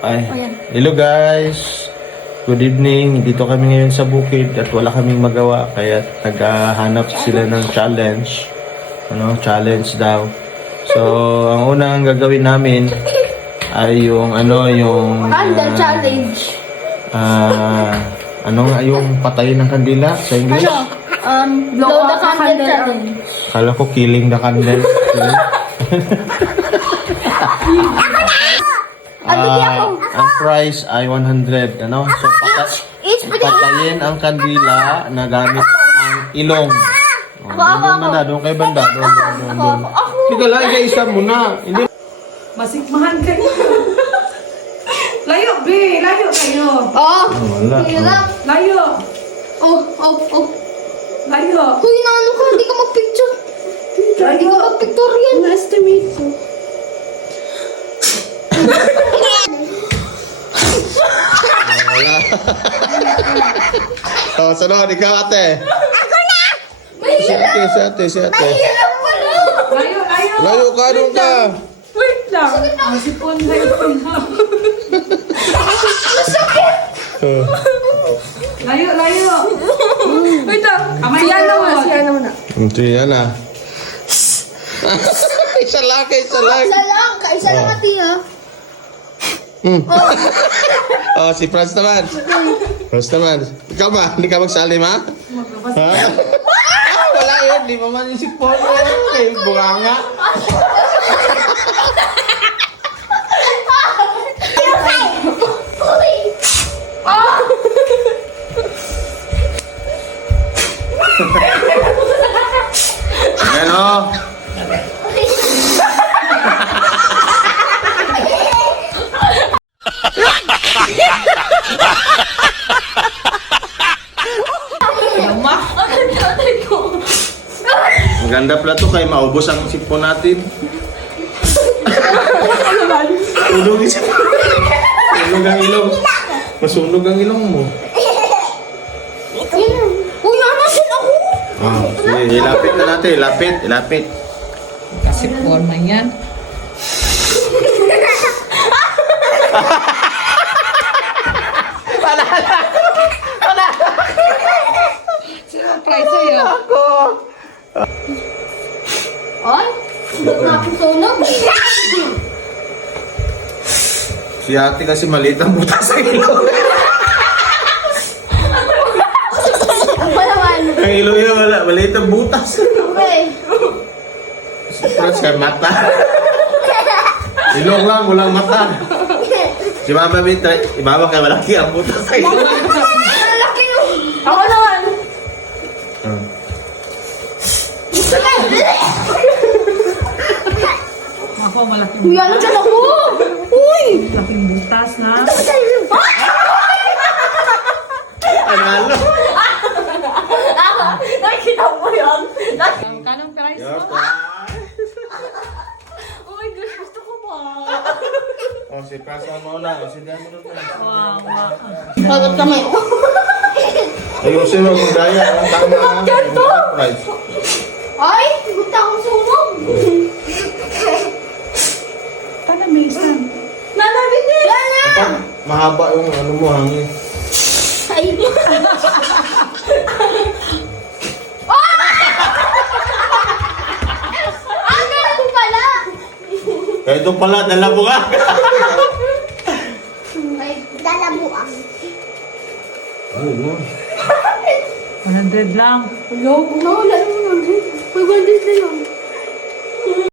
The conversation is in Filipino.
Ay, hello guys. Good evening. Dito kami ngayon sa bukid at wala kaming magawa kaya naghahanap sila ng challenge. Challenge daw. So, ang unang gagawin namin ay yung Candle challenge. ano nga yung patayin ng kandila sa English? Blow the candle challenge. Kala ko killing the candle. Ang price ay 100, So, patayin ang kandila na gamit ang ilong. Doon kay banda. Doon. Sige lang, isa muna. Hindi. Masikmahan kayo. Layo, be. Layo kayo. Wala. Layo. Layo. Huy, naano ka? Hindi ka mag-picture. Hindi ka mag-picture yan. Na-estimate ko. Wala. Sunod, ikaw ate. Ako na! Si ate. Layo. Layo ka, doon ka. Wait lang. Ang sipon layo na. Layo. Wait lang. Siya na muna. Ito yan ah. Isa lang. Isa lang ati ha. Si Franz naman. Ikaw ba? Hindi ka magsalim ha? Wala yun. Di pa man yung sipon. Bunganga. Ayan o. Maganda pala to kaya maubos ang sipon natin. Tulog ang sipon. Tulog ang ilong. Masunog ang ilong mo. Uy, nanasin ako! Sige, ilapit na natin. Ilapit. Kasi forma yan. Sino try sa'yo? Ay, sulat na ako sunog. Si ate kasi maliit ang butas sa ilong. Ako naman. Ang ilong yun, maliit ang butas. Okay. Si Franz kay mata. Ilong lang, walang mata. Si Mama Mitra, Mama kay malaki ang butas sa ilong. Malaki yun. Ako naman. Ako malaking Uy, ano dyan ako? Uy! malaking butas na. Analo. Nakikita mo yun? Kanong price mo? Oh my gosh, gusto ko ba? Si Franz ang mauna. Si Dano na. Sagot naman ako. Ayusin mo yung daya. Ang tama. Right. Ay, gusto akong sunog. Paano may isang? Nanabit din! Yan! Mahaba yung ano mo hangin. Ay! Ganun pala! Kaya ito pala, dala mo ka. Ay, dalabuang. Ayun. 100 lang. Hello? No, lalo